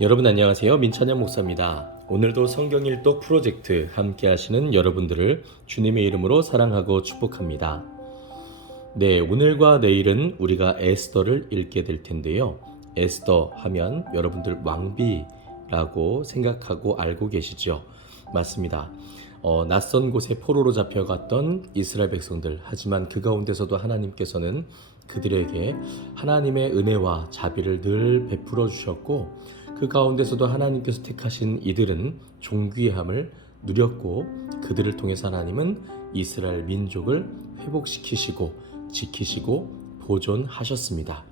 여러분 안녕하세요. 민찬영 목사입니다. 오늘도 성경 일독 프로젝트 함께 하시는 여러분들을 주님의 이름으로 사랑하고 축복합니다. 네, 오늘과 내일은 우리가 에스더를 읽게 될 텐데요. 에스더 하면 여러분들 왕비라고 생각하고 알고 계시죠? 맞습니다. 낯선 곳에 포로로 잡혀갔던 이스라엘 백성들, 하지만 그 가운데서도 하나님께서는 그들에게 하나님의 은혜와 자비를 늘 베풀어 주셨고, 그 가운데서도 하나님께서 택하신 이들은 존귀함을 누렸고, 그들을 통해서 하나님은 이스라엘 민족을 회복시키시고 지키시고 보존하셨습니다.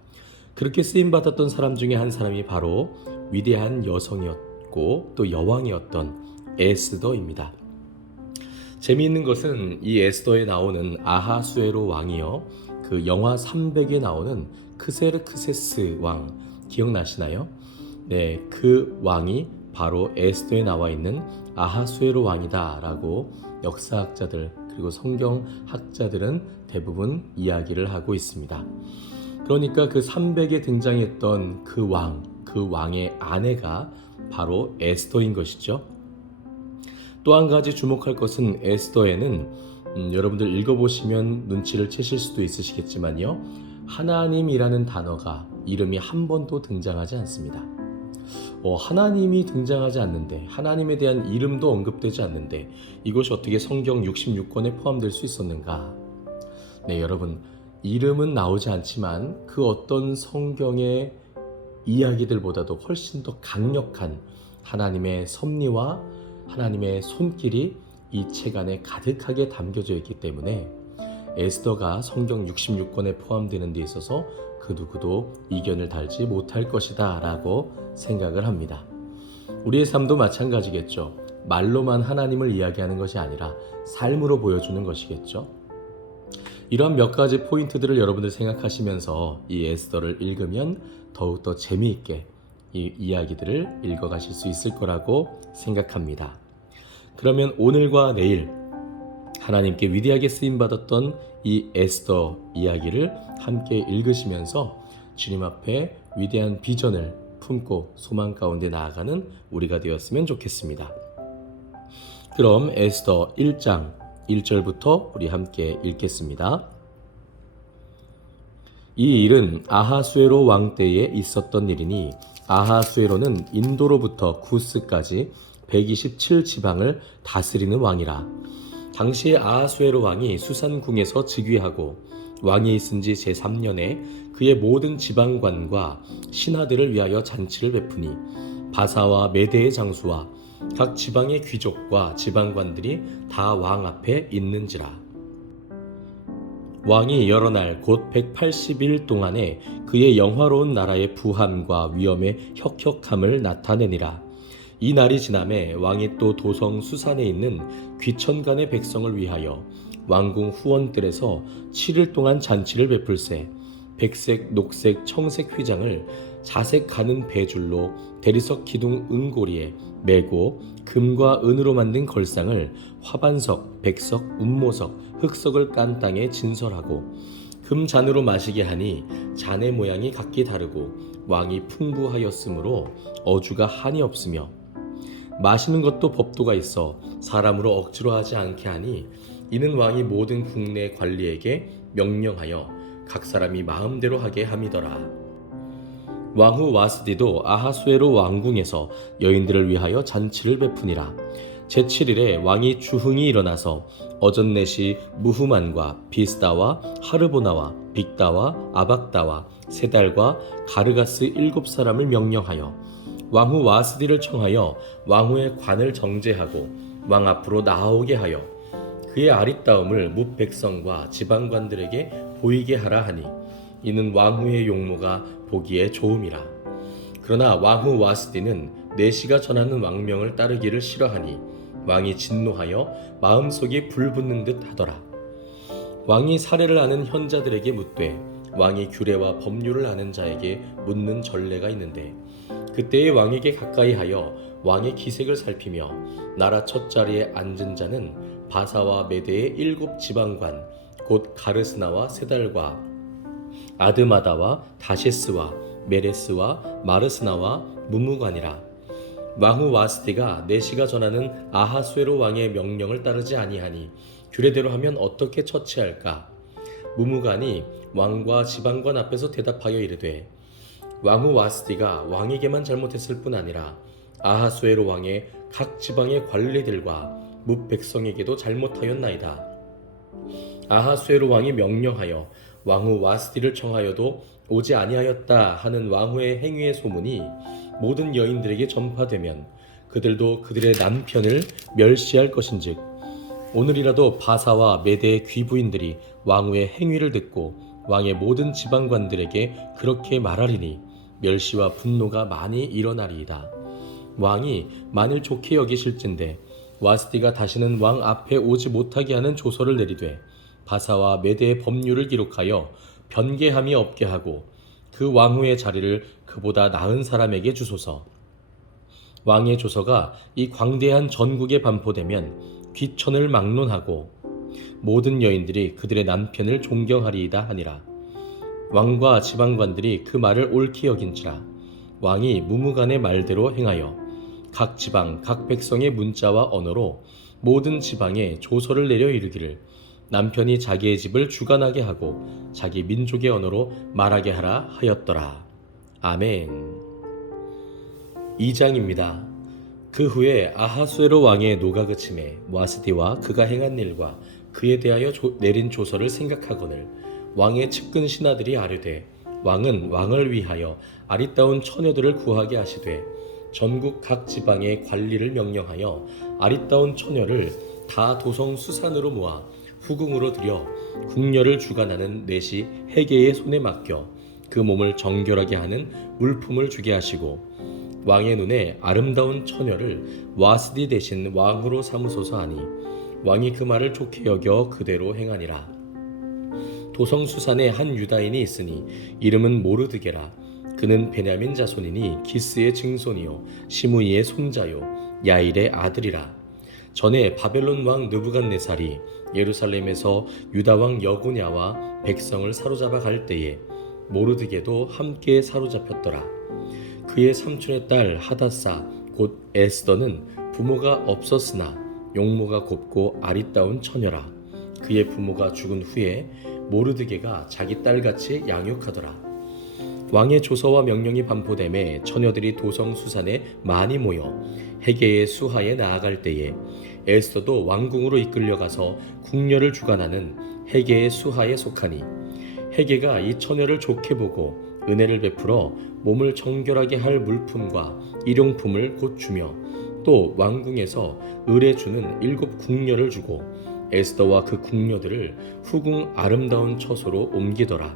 그렇게 쓰임받았던 사람 중에 한 사람이 바로 위대한 여성이었고 또 여왕이었던 에스더입니다. 재미있는 것은 이 에스더에 나오는 아하수에로 왕이요, 그 영화 300에 나오는 크세르크세스 왕 기억나시나요? 네, 그 왕이 바로 에스더에 나와 있는 아하수에로 왕이다 라고 역사학자들 그리고 성경학자들은 대부분 이야기를 하고 있습니다. 그러니까 그 300에 등장했던 그 왕의 아내가 바로 에스더인 것이죠. 또 한 가지 주목할 것은 에스더에는 여러분들 읽어보시면 눈치를 채실 수도 있으시겠지만요, 하나님이라는 단어가 이름이 한 번도 등장하지 않습니다. 하나님이 등장하지 않는데, 하나님에 대한 이름도 언급되지 않는데 이것이 어떻게 성경 66권에 포함될 수 있었는가? 네, 여러분, 이름은 나오지 않지만 그 어떤 성경의 이야기들보다도 훨씬 더 강력한 하나님의 섭리와 하나님의 손길이 이 책 안에 가득하게 담겨져 있기 때문에 에스더가 성경 66권에 포함되는 데 있어서 그 누구도 이견을 달지 못할 것이다 라고 생각을 합니다. 우리의 삶도 마찬가지겠죠. 말로만 하나님을 이야기하는 것이 아니라 삶으로 보여주는 것이겠죠. 이런 몇 가지 포인트들을 여러분들 생각하시면서 이 에스더를 읽으면 더욱더 재미있게 이 이야기들을 읽어가실 수 있을 거라고 생각합니다. 그러면 오늘과 내일 하나님께 위대하게 쓰임받았던 이 에스더 이야기를 함께 읽으시면서 주님 앞에 위대한 비전을 품고 소망 가운데 나아가는 우리가 되었으면 좋겠습니다. 그럼 에스더 1장 1절부터 우리 함께 읽겠습니다. 이 일은 아하수에로 왕 때에 있었던 일이니, 아하수에로는 인도로부터 구스까지 127지방을 다스리는 왕이라. 당시에 아하수에로 왕이 수산궁에서 즉위하고 왕이 있은 지 제3년에 그의 모든 지방관과 신하들을 위하여 잔치를 베푸니, 바사와 메대의 장수와 각 지방의 귀족과 지방관들이 다 왕 앞에 있는지라. 왕이 여러 날 곧 180일 동안에 그의 영화로운 나라의 부함과 위엄의 혁혁함을 나타내니라. 이 날이 지남에 왕이 또 도성 수산에 있는 귀천간의 백성을 위하여 왕궁 후원들에서 7일 동안 잔치를 베풀세, 백색, 녹색, 청색 휘장을 자색 가는 배줄로 대리석 기둥 은고리에 매고 금과 은으로 만든 걸상을 화반석, 백석, 운모석, 흑석을 깐 땅에 진설하고 금잔으로 마시게 하니 잔의 모양이 각기 다르고 왕이 풍부하였으므로 어주가 한이 없으며, 마시는 것도 법도가 있어 사람으로 억지로 하지 않게 하니, 이는 왕이 모든 국내 관리에게 명령하여 각 사람이 마음대로 하게 함이더라. 왕후 와스디도 아하수에로 왕궁에서 여인들을 위하여 잔치를 베푸니라. 제7일에 왕이 주흥이 일어나서 어전넷이 무후만과 비스다와 하르보나와 빅다와 아박다와 세달과 가르가스 7사람을 명령하여 왕후 와스디를 청하여 왕후의 관을 정제하고 왕 앞으로 나아오게 하여 그의 아리따움을 뭇 백성과 지방관들에게 보이게 하라 하니, 이는 왕후의 용모가 보기에 좋음이라. 그러나 왕후 와스디는 내시가 전하는 왕명을 따르기를 싫어하니 왕이 진노하여 마음속이 불붙는 듯 하더라. 왕이 사례를 아는 현자들에게 묻되 왕이 규례와 법률을 아는 자에게 묻는 전례가 있는데, 그때의 왕에게 가까이 하여 왕의 기색을 살피며 나라 첫 자리에 앉은 자는 바사와 메대의 7지방관 곧 가르스나와 세달과 아드마다와 다셰스와 메레스와 마르스나와 무무관이라. 왕후 와스티가 내시가 전하는 아하수에로 왕의 명령을 따르지 아니하니 규례대로 하면 어떻게 처치할까? 무무관이 왕과 지방관 앞에서 대답하여 이르되, 왕후 와스티가 왕에게만 잘못했을 뿐 아니라 아하수에로 왕의 각 지방의 관리들과 뭇 백성에게도 잘못하였나이다. 아하수에로 왕이 명령하여 왕후 와스티를 청하여도 오지 아니하였다 하는 왕후의 행위의 소문이 모든 여인들에게 전파되면 그들도 그들의 남편을 멸시할 것인즉, 오늘이라도 바사와 메대의 귀부인들이 왕후의 행위를 듣고 왕의 모든 지방관들에게 그렇게 말하리니 멸시와 분노가 많이 일어나리이다. 왕이 만일 좋게 여기실진대 와스티가 다시는 왕 앞에 오지 못하게 하는 조서를 내리되 바사와 메대의 법률을 기록하여 변개함이 없게 하고 그 왕후의 자리를 그보다 나은 사람에게 주소서. 왕의 조서가 이 광대한 전국에 반포되면 귀천을 막론하고 모든 여인들이 그들의 남편을 존경하리이다 하니라. 왕과 지방관들이 그 말을 옳게 여긴지라 왕이 무무간의 말대로 행하여 각 지방 각 백성의 문자와 언어로 모든 지방에 조서를 내려 이르기를 남편이 자기의 집을 주관하게 하고 자기 민족의 언어로 말하게 하라 하였더라. 아멘. 2장입니다. 그 후에 아하수에로 왕의 노가 그침에 와스디와 그가 행한 일과 그에 대하여 내린 조서를 생각하거늘 왕의 측근 신하들이 아뢰되 왕은 왕을 위하여 아리따운 처녀들을 구하게 하시되 전국 각 지방의 관리를 명령하여 아리따운 처녀를 다 도성 수산으로 모아 후궁으로 들여 궁녀를 주관하는 내시 헤게의 손에 맡겨 그 몸을 정결하게 하는 물품을 주게 하시고 왕의 눈에 아름다운 처녀를 와스디 대신 왕으로 삼으소서 하니 왕이 그 말을 좋게 여겨 그대로 행하니라. 도성 수산에 한 유다인이 있으니 이름은 모르드게라. 그는 베냐민 자손이니 기스의 증손이요 시므이의 손자요 야일의 아들이라. 전에 바벨론 왕 느부갓네살이 예루살렘에서 유다 왕 여고냐와 백성을 사로잡아 갈 때에 모르드게도 함께 사로잡혔더라. 그의 삼촌의 딸 하다사 곧 에스더는 부모가 없었으나 용모가 곱고 아리따운 처녀라. 그의 부모가 죽은 후에 모르드게가 자기 딸같이 양육하더라. 왕의 조서와 명령이 반포되매 처녀들이 도성 수산에 많이 모여 헤게의 수하에 나아갈 때에 에스더도 왕궁으로 이끌려가서 궁녀를 주관하는 헤게의 수하에 속하니 헤게가 이 처녀를 좋게 보고 은혜를 베풀어 몸을 정결하게 할 물품과 일용품을 곧 주며 또 왕궁에서 을에 주는 7 궁녀를 주고 에스더와 그 궁녀들을 후궁 아름다운 처소로 옮기더라.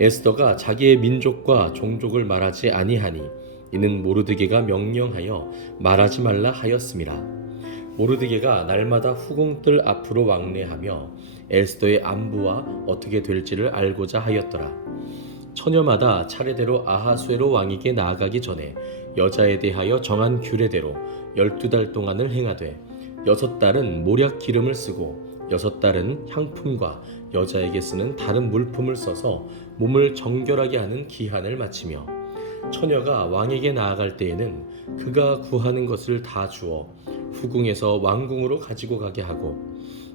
에스더가 자기의 민족과 종족을 말하지 아니하니 이는 모르드게가 명령하여 말하지 말라 하였음이라. 모르드게가 날마다 후궁들 앞으로 왕래하며 에스더의 안부와 어떻게 될지를 알고자 하였더라. 처녀마다 차례대로 아하수에로 왕에게 나아가기 전에 여자에 대하여 정한 규례대로 12달 동안을 행하되 6달은 모략 기름을 쓰고 6달은 향품과 여자에게 쓰는 다른 물품을 써서 몸을 정결하게 하는 기한을 마치며 처녀가 왕에게 나아갈 때에는 그가 구하는 것을 다 주어 후궁에서 왕궁으로 가지고 가게 하고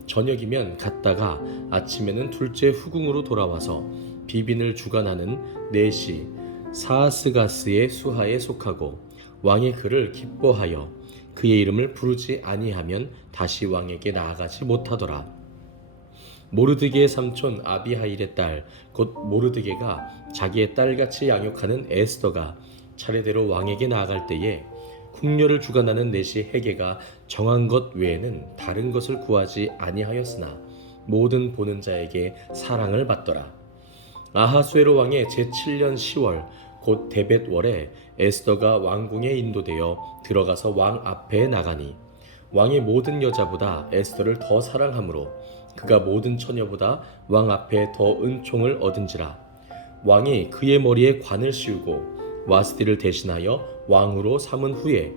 저녁이면 갔다가 아침에는 둘째 후궁으로 돌아와서 비빈을 주관하는 내시 사아스가스의 수하에 속하고 왕의 그를 기뻐하여 그의 이름을 부르지 아니하면 다시 왕에게 나아가지 못하더라. 모르드게의 삼촌 아비하일의 딸 곧 모르드게가 자기의 딸같이 양육하는 에스더가 차례대로 왕에게 나아갈 때에 궁녀를 주관하는 내시 헤게가 정한 것 외에는 다른 것을 구하지 아니하였으나 모든 보는 자에게 사랑을 받더라. 아하수에로 왕의 제7년 10월 곧 데벳월에 에스더가 왕궁에 인도되어 들어가서 왕 앞에 나가니 왕의 모든 여자보다 에스더를 더 사랑하므로 그가 모든 처녀보다 왕 앞에 더 은총을 얻은지라. 왕이 그의 머리에 관을 씌우고 와스디를 대신하여 왕으로 삼은 후에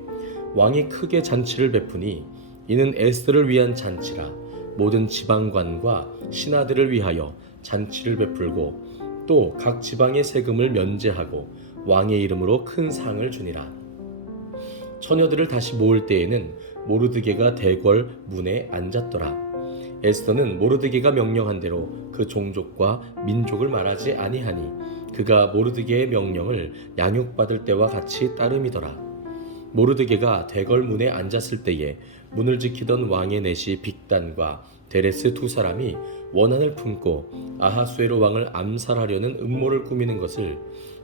왕이 크게 잔치를 베푸니 이는 에스더를 위한 잔치라. 모든 지방관과 신하들을 위하여 잔치를 베풀고 또 각 지방의 세금을 면제하고 왕의 이름으로 큰 상을 주니라. 처녀들을 다시 모을 때에는 모르드게가 대궐 문에 앉았더라. 에스더는 모르드게가 명령한 대로 그 종족과 민족을 말하지 아니하니 그가 모르드게의 명령을 양육받을 때와 같이 따름이더라. 모르드게가 대궐 문에 앉았을 때에 문을 지키던 왕의 내시 빅단과 데레스 두 사람이 원한을 품고 아하수에로 왕을 암살하려는 음모를 꾸미는 것을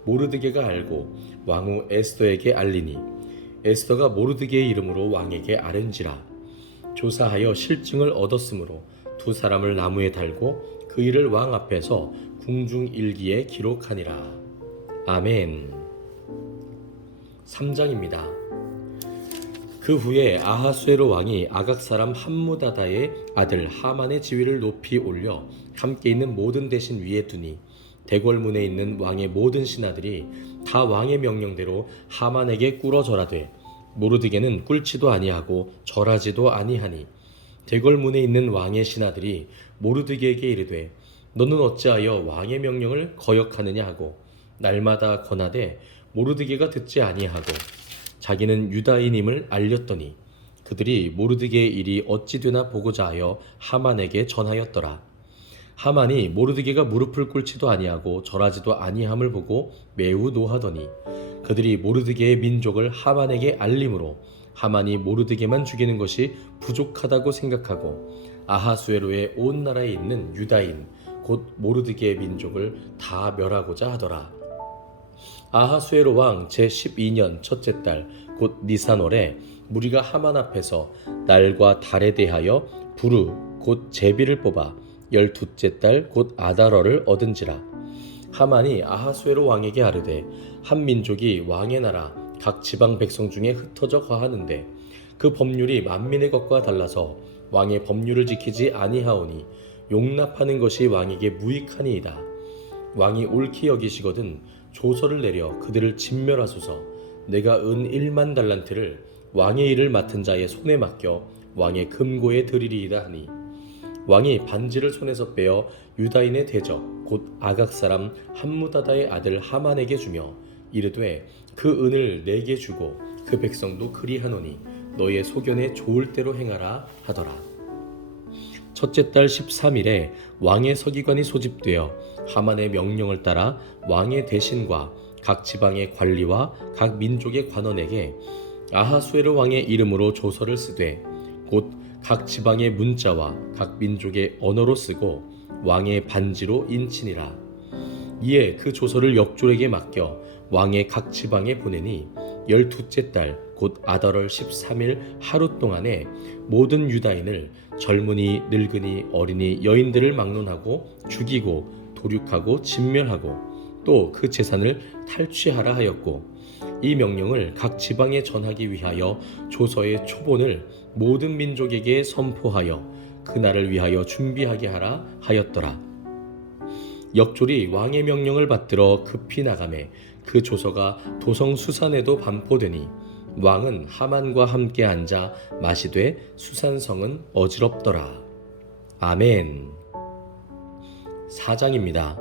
모르드게가 알고 왕후 에스더에게 알리니 에스더가 모르드게의 이름으로 왕에게 아른지라. 조사하여 실증을 얻었으므로 두 사람을 나무에 달고 그 일을 왕 앞에서 궁중일기에 기록하니라. 아멘. 3장입니다. 그 후에 아하수에로 왕이 아각 사람 함무다다의 아들 하만의 지위를 높이 올려 함께 있는 모든 대신 위에 두니 대궐문에 있는 왕의 모든 신하들이 다 왕의 명령대로 하만에게 꿇어 절하되 모르드게는 꿇지도 아니하고 절하지도 아니하니 대궐문에 있는 왕의 신하들이 모르드게에게 이르되 너는 어찌하여 왕의 명령을 거역하느냐 하고 날마다 권하되 모르드게가 듣지 아니하고 자기는 유다인임을 알렸더니 그들이 모르드게의 일이 어찌 되나 보고자 하여 하만에게 전하였더라. 하만이 모르드게가 무릎을 꿇지도 아니하고 절하지도 아니함을 보고 매우 노하더니 그들이 모르드게의 민족을 하만에게 알림으로 하만이 모르드게만 죽이는 것이 부족하다고 생각하고 아하수에로의 온 나라에 있는 유다인 곧 모르드게의 민족을 다 멸하고자 하더라. 아하수에로 왕 제12년 첫째 달 곧 니산월에 무리가 하만 앞에서 날과 달에 대하여 부르 곧 제비를 뽑아 12째 달 곧 아달월을 얻은지라. 하만이 아하수에로 왕에게 아르되 한 민족이 왕의 나라 각 지방 백성 중에 흩어져 거하는데 그 법률이 만민의 것과 달라서 왕의 법률을 지키지 아니하오니 용납하는 것이 왕에게 무익하니이다. 왕이 옳게 여기시거든 조서를 내려 그들을 진멸하소서. 내가 은 1만 달란트를 왕의 일을 맡은 자의 손에 맡겨 왕의 금고에 드리리이다 하니 왕이 반지를 손에서 빼어 유다인의 대적 곧 아각 사람 함무다다의 아들 하만에게 주며 이르되 그 은을 내게 주고 그 백성도 그리하노니 너의 소견에 좋을 대로 행하라 하더라. 첫째 달 13일에 왕의 서기관이 소집되어 하만의 명령을 따라 왕의 대신과 각 지방의 관리와 각 민족의 관원에게 아하수에로 왕의 이름으로 조서를 쓰되 곧 각 지방의 문자와 각 민족의 언어로 쓰고 왕의 반지로 인치니라. 이에 그 조서를 역졸에게 맡겨 왕의 각 지방에 보내니 12째 달 곧 아달월 13일 하루 동안에 모든 유다인을 젊은이 늙은이 어린이 여인들을 막론하고 죽이고 도륙하고 진멸하고 또 그 재산을 탈취하라 하였고 이 명령을 각 지방에 전하기 위하여 조서의 초본을 모든 민족에게 선포하여 그날을 위하여 준비하게 하라 하였더라. 역졸이 왕의 명령을 받들어 급히 나가매 그 조서가 도성 수산에도 반포되니 왕은 하만과 함께 앉아 마시되 수산성은 어지럽더라. 아멘. 4장입니다.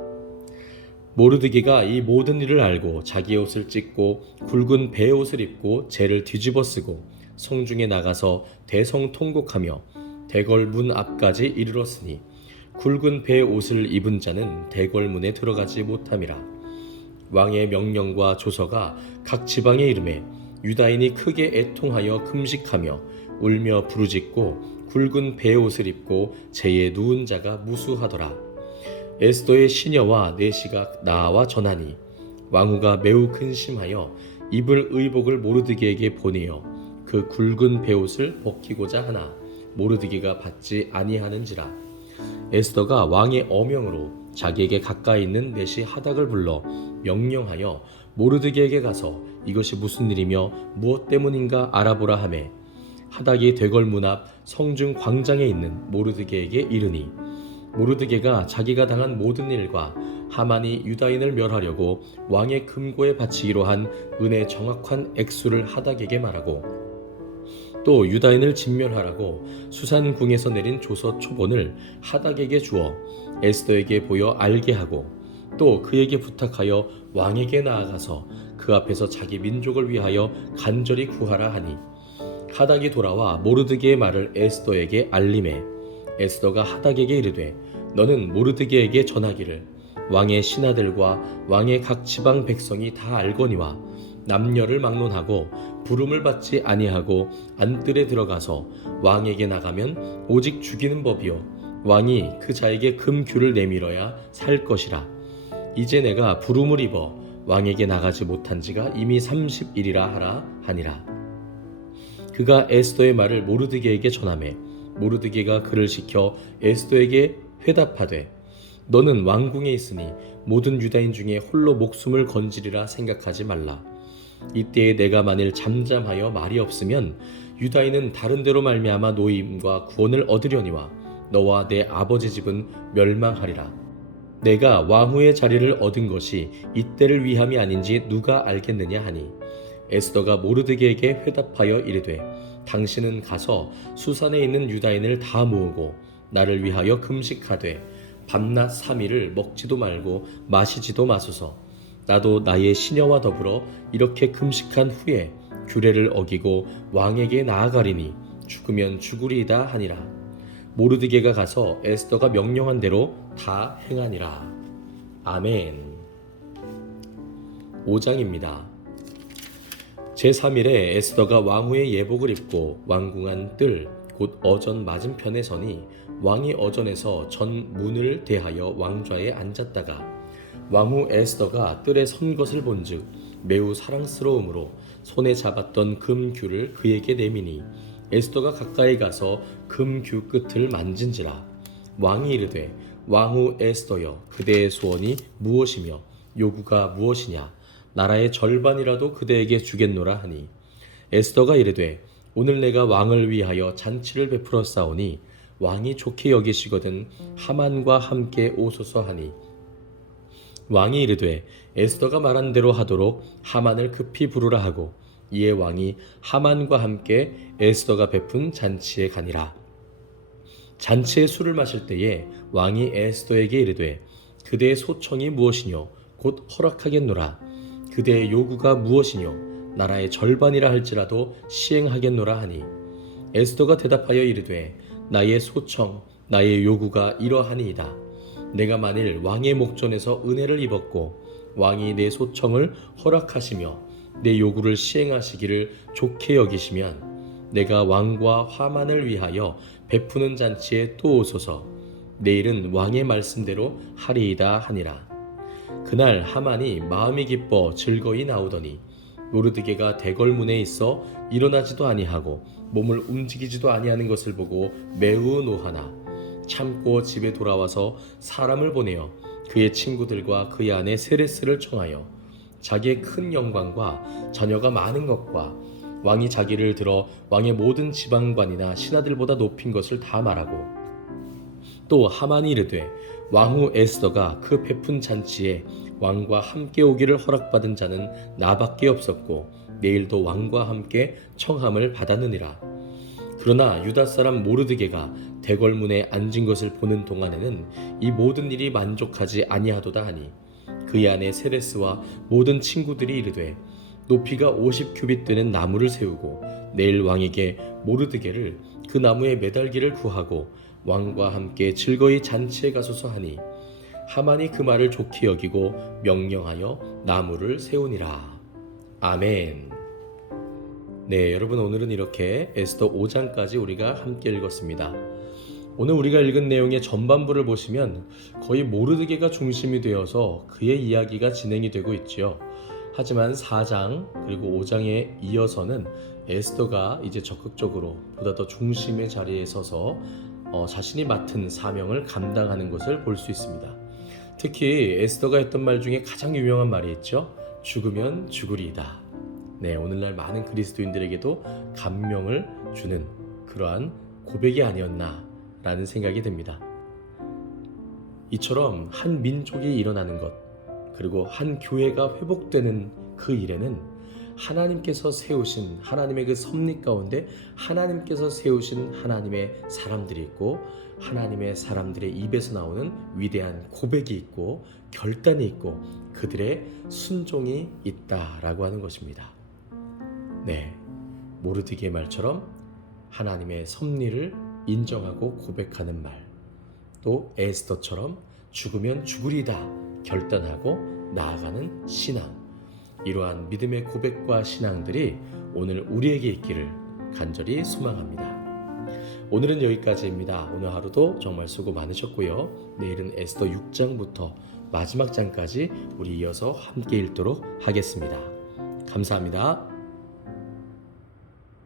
모르드게가 이 모든 일을 알고 자기의 옷을 찢고 굵은 배의 옷을 입고 재를 뒤집어 쓰고 성중에 나가서 대성통곡하며 대궐 문 앞까지 이르렀으니 굵은 배의 옷을 입은 자는 대궐 문에 들어가지 못함이라. 왕의 명령과 조서가 각 지방에 이르매 유다인이 크게 애통하여 금식하며 울며 부르짖고 굵은 배의 옷을 입고 재에 누운 자가 무수하더라. 에스더의 시녀와 내시가 나와 전하니 왕후가 매우 근심하여 입을 의복을 모르드게에게 보내어 그 굵은 배옷을 벗기고자 하나 모르드게가 받지 아니하는지라. 에스더가 왕의 어명으로 자기에게 가까이 있는 내시 하닥을 불러 명령하여 모르드게에게 가서 이것이 무슨 일이며 무엇 때문인가 알아보라 하매 하닥이 대궐 문 앞 성중 광장에 있는 모르드게에게 이르니 모르드게가 자기가 당한 모든 일과 하만이 유다인을 멸하려고 왕의 금고에 바치기로 한 은의 정확한 액수를 하닥에게 말하고 또 유다인을 진멸하라고 수산궁에서 내린 조서 초본을 하닥에게 주어 에스더에게 보여 알게 하고 또 그에게 부탁하여 왕에게 나아가서 그 앞에서 자기 민족을 위하여 간절히 구하라 하니 하닥이 돌아와 모르드게의 말을 에스더에게 알림해 에스더가 하닥에게 이르되 너는 모르드게에게 전하기를 왕의 신하들과 왕의 각 지방 백성이 다 알거니와 남녀를 막론하고 부름을 받지 아니하고 안뜰에 들어가서 왕에게 나가면 오직 죽이는 법이요 왕이 그 자에게 금규를 내밀어야 살 것이라. 이제 내가 부름을 입어 왕에게 나가지 못한 지가 이미 30일이라 하라 하니라. 그가 에스더의 말을 모르드게에게 전하매 모르드게가 그를 시켜 에스더에게 회답하되 너는 왕궁에 있으니 모든 유다인 중에 홀로 목숨을 건지리라 생각하지 말라. 이때에 내가 만일 잠잠하여 말이 없으면 유다인은 다른 데로 말미암아 노임과 구원을 얻으려니와 너와 내 아버지 집은 멸망하리라. 내가 왕후의 자리를 얻은 것이 이때를 위함이 아닌지 누가 알겠느냐 하니 에스더가 모르드게에게 회답하여 이르되 당신은 가서 수산에 있는 유다인을 다 모으고 나를 위하여 금식하되 밤낮 3일을 먹지도 말고 마시지도 마소서. 나도 나의 시녀와 더불어 이렇게 금식한 후에 규례를 어기고 왕에게 나아가리니 죽으면 죽으리이다 하니라. 모르드게가 가서 에스더가 명령한 대로 다 행하니라. 아멘. 5장입니다. 제3일에 에스더가 왕후의 예복을 입고 왕궁안 뜰 곧 어전 맞은편에 서니 왕이 어전에서 전 문을 대하여 왕좌에 앉았다가 왕후 에스더가 뜰에 선 것을 본즉 매우 사랑스러움으로 손에 잡았던 금규를 그에게 내미니 에스더가 가까이 가서 금규 끝을 만진지라. 왕이 이르되 왕후 에스더여 그대의 소원이 무엇이며 요구가 무엇이냐 나라의 절반이라도 그대에게 주겠노라 하니 에스더가 이르되 오늘 내가 왕을 위하여 잔치를 베풀어 싸우니 왕이 좋게 여기시거든 하만과 함께 오소서 하니 왕이 이르되 에스더가 말한 대로 하도록 하만을 급히 부르라 하고 이에 왕이 하만과 함께 에스더가 베푼 잔치에 가니라. 잔치에 술을 마실 때에 왕이 에스더에게 이르되 그대의 소청이 무엇이뇨 곧 허락하겠노라. 그대의 요구가 무엇이뇨 나라의 절반이라 할지라도 시행하겠노라 하니 에스더가 대답하여 이르되 나의 소청 나의 요구가 이러하니이다. 내가 만일 왕의 목전에서 은혜를 입었고 왕이 내 소청을 허락하시며 내 요구를 시행하시기를 좋게 여기시면 내가 왕과 하만을 위하여 베푸는 잔치에 또 오소서. 내일은 왕의 말씀대로 하리이다 하니라. 그날 하만이 마음이 기뻐 즐거이 나오더니 모르드게가 대궐문에 있어 일어나지도 아니하고 몸을 움직이지도 아니하는 것을 보고 매우 노하나 참고 집에 돌아와서 사람을 보내어 그의 친구들과 그의 아내 세레스를 청하여 자기의 큰 영광과 자녀가 많은 것과 왕이 자기를 들어 왕의 모든 지방관이나 신하들보다 높인 것을 다 말하고 또 하만이 이르되 왕후 에스더가 그 베푼 잔치에 왕과 함께 오기를 허락받은 자는 나밖에 없었고 내일도 왕과 함께 청함을 받았느니라. 그러나 유다 사람 모르드게가 대궐문에 앉은 것을 보는 동안에는 이 모든 일이 만족하지 아니하도다 하니 그의 아내 세레스와 모든 친구들이 이르되 높이가 50규빗 되는 나무를 세우고 내일 왕에게 모르드게를 그 나무에 매달기를 구하고 왕과 함께 즐거이 잔치에 가소서 하니 하만이 그 말을 좋게 여기고 명령하여 나무를 세우니라. 아멘. 네, 여러분 오늘은 이렇게 에스더 5장까지 우리가 함께 읽었습니다. 오늘 우리가 읽은 내용의 전반부를 보시면 거의 모르드게가 중심이 되어서 그의 이야기가 진행이 되고 있죠. 하지만 4장 그리고 5장에 이어서는 에스더가 이제 적극적으로 보다 더 중심의 자리에 서서 자신이 맡은 사명을 감당하는 것을 볼 수 있습니다. 특히 에스더가 했던 말 중에 가장 유명한 말이 있죠. 죽으면 죽으리이다. 네, 오늘날 많은 그리스도인들에게도 감명을 주는 그러한 고백이 아니었나 라는 생각이 듭니다. 이처럼 한 민족이 일어나는 것 그리고 한 교회가 회복되는 그 일에는 하나님께서 세우신 하나님의 그 섭리 가운데 하나님께서 세우신 하나님의 사람들이 있고 하나님의 사람들의 입에서 나오는 위대한 고백이 있고 결단이 있고 그들의 순종이 있다라고 하는 것입니다. 네, 모르드게의 말처럼 하나님의 섭리를 인정하고 고백하는 말, 또 에스더처럼 죽으면 죽으리다 결단하고 나아가는 신앙, 이러한 믿음의 고백과 신앙들이 오늘 우리에게 있기를 간절히 소망합니다. 오늘은 여기까지입니다. 오늘 하루도 정말 수고 많으셨고요. 내일은 에스더 6장부터 마지막 장까지 우리 이어서 함께 읽도록 하겠습니다. 감사합니다.